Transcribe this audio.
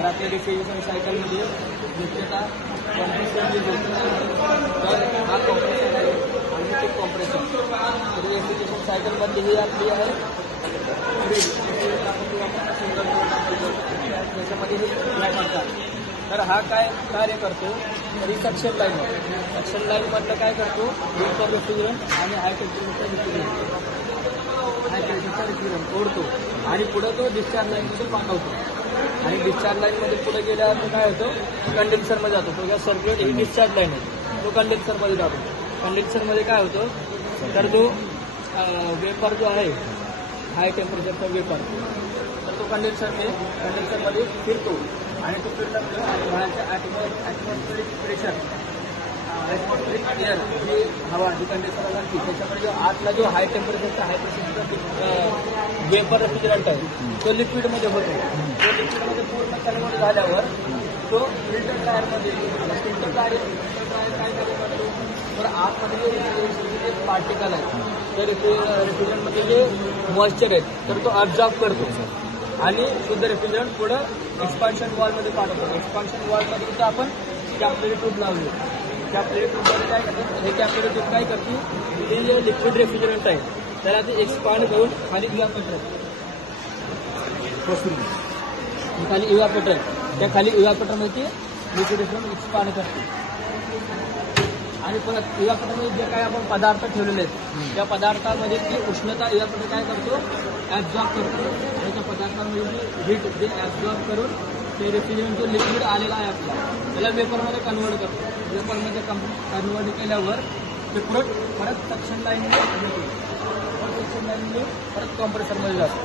तर आपल्या रेफ्रिजरेशन सायकलमध्ये मुख्यतः कॉम्प्रेसर यूज होतो. तर हा कॉम्प्रेसर आहे आणि ते कॉम्प्रेसर. तर रेफ्रिजरेशन सायकलमध्ये ही आपली आहे फ्रीज. त्याच्यामध्ये हे फ्लॅट म्हणतात. तर हा काय कार्य करतो, तर सक्शन लाईन. सक्शन लाईनमधलं काय करतो, वेपर रेफ्रिजरंट आणि हाय टेम्परेचरचा रेफ्रिजरंट ओढतो आणि पुढं तो डिस्चार्ज लाईनमध्ये पाठवतो. आणि डिस्चार्ज लाईनमध्ये पुढे गेल्यावर काय होतं, कंडेन्सरमध्ये जातो. तो सर्क्युलेट ही डिस्चार्ज लाईन आहे, तो कंडेन्सरमध्ये जातो. कंडेन्सरमध्ये काय होतं, तर तो वेपर जो आहे हाय टेम्परेचरचा वेपर, तर तो कंडेन्सरमध्ये फिरतो आणि तो फिरल्यामुळे बाहेरच्या ॲटमॉस्फेरिक प्रेशर, ॲटमॉस्फेरिक एअर जी हवा जी कंडेन्सरला लागते, त्याच्यामध्ये जो आतला जो हाय टेम्परेचरचा हाय प्रेशरचा वेपर रेफ्रिजरंट आहे तो लिक्विडमध्ये होतो. तो लिक्विडमध्ये पूर्ण कन्वर्ट झाल्यावर तो फिल्टर ड्रायरमध्ये, फिल्टर ड्रायर काय करतो, तर आतमध्ये जे पार्टिकल आहे तर रेफ्रिजरंटमध्ये जे मॉइश्चर आहे तर तो ऑब्झॉर्ब करतो आणि शुद्ध रेफ्रिजरंट पुढं एक्सपान्शन वॉलमध्ये पाठवतो. एक्सपान्शन वॉलमध्ये तिथं आपण कॅपिलरी ट्यूब लावली. कॅपिलरी ट्यूबमध्ये काय करतात, हे कॅपिलरी ट्यूब काय करते, ते जे लिक्विड रेफ्रिजरंट आहे त्याला ते एक्सपांड करून खाली इव्हॅपोरेटर, खाली इव्हॅपोरेटर, त्या खाली इव्हॅपोरेटरमध्ये लिक्विड रेफ्रिजरंट एक्सपांड करते. आणि परत इव्हॅपोरेटरमध्ये जे काय आपण पदार्थ ठेवलेले आहेत त्या पदार्थामध्ये ती उष्णता इव्हॅपोरेटर काय करतो, ॲब्झॉर्ब करतो आणि त्या पदार्थामध्ये हीट जे ॲब्झॉर्ब करून ते रेफ्रिजरंट जो लिक्विड आलेला आहे आपला त्याला वेपरमध्ये कन्वर्ट करतो. वेपरमध्ये कन्वर्ट केल्यावर ते परत सक्शन लाईनमध्ये येतो. सक्शन लाईनमध्ये परत कॉम्प्रेसरमध्ये जातो.